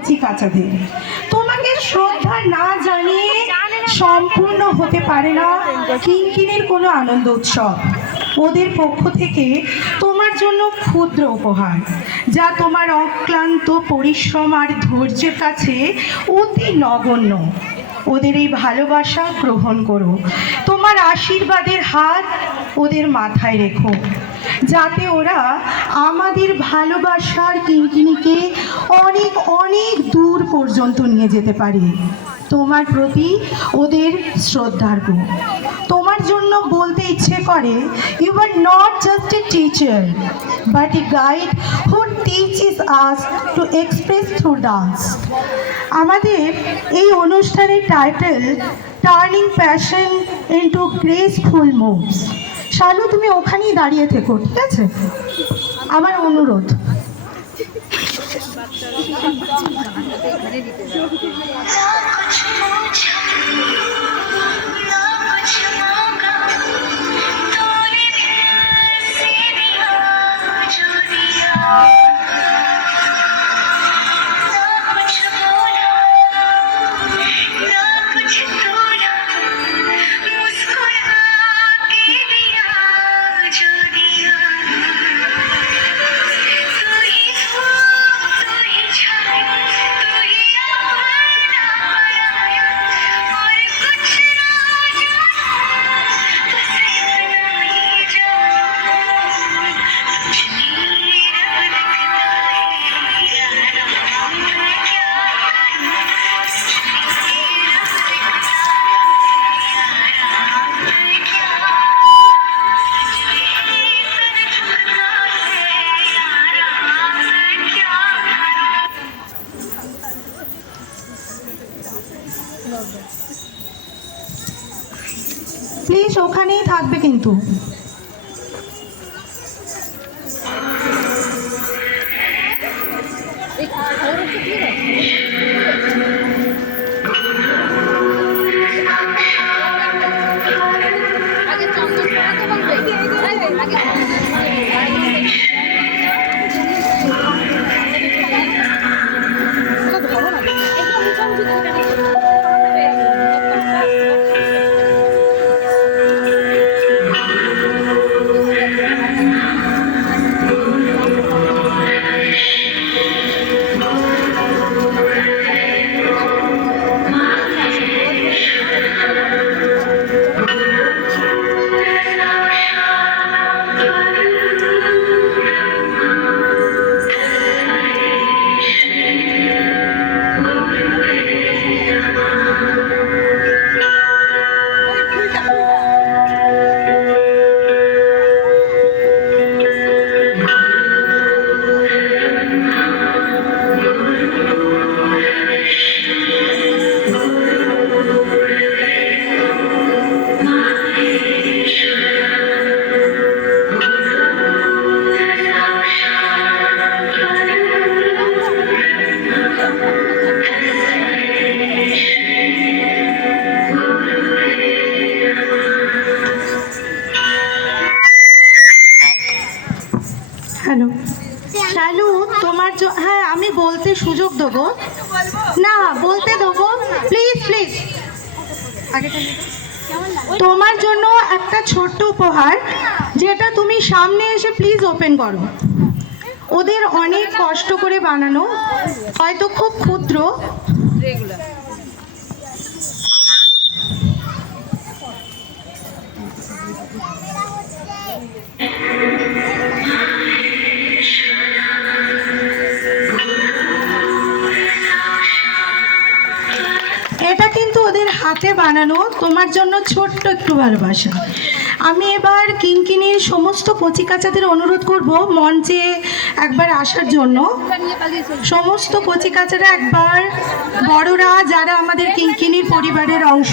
কচি কাচাদের। তোমাকে শ্রদ্ধা না জানিয়ে সম্পূর্ণ হতে পারে না কিঙ্কিণীর কোনো আনন্দ উৎসব। ওদের পক্ষ থেকে তোমার জন্য ক্ষুদ্র উপহার, যা তোমার অক্লান্ত পরিশ্রম আর ধৈর্যের কাছে অতি নগণ্য। ওদের এই ভালোবাসা গ্রহণ করো, তোমার আশীর্বাদের হাত ওদের মাথায় রেখো, যাতে ওরা আমাদের ভালোবাসার কিঙ্কিণীকে অনেক অনেক দূর পর্যন্ত নিয়ে যেতে পারে। তোমার প্রতি ওদের শ্রদ্ধার্ঘ। তোমার জন্য বলতে ইচ্ছে করে, you are not just a teacher but a guide who teaches us to express through dance. আমাদের এই অনুষ্ঠানের title turning passion into graceful moves. Shalu, তুমি ওখানেই দাঁড়িয়ে থেকো, ঠিক আছে? আমার অনুরোধ। প্লিজ ওখানেই থাকবে কিন্তু। হ্যালো শালু, তোমার হ্যাঁ, আমি বলতে সুযোগ দেবো না, বলতে দেবো, প্লিজ প্লিজ। তোমার জন্য একটা ছোট্ট উপহার, যেটা তুমি সামনে এসে প্লিজ ওপেন করো। ওদের অনেক কষ্ট করে বানানো, হয়তো খুব ক্ষুদ্র। এটা কিন্তু ওদের হাতে বানানো, তোমার জন্য ছোট্ট একটু ভালোবাসা। আমি এবার কিঙ্কিণীর সমস্ত কচিকাচাদের অনুরোধ করব মঞ্চে একবার আসার জন্য। সমস্ত কচিকাচারা একবার, বড়রা যারা আমাদের কিঙ্কিণীর পরিবারের অংশ,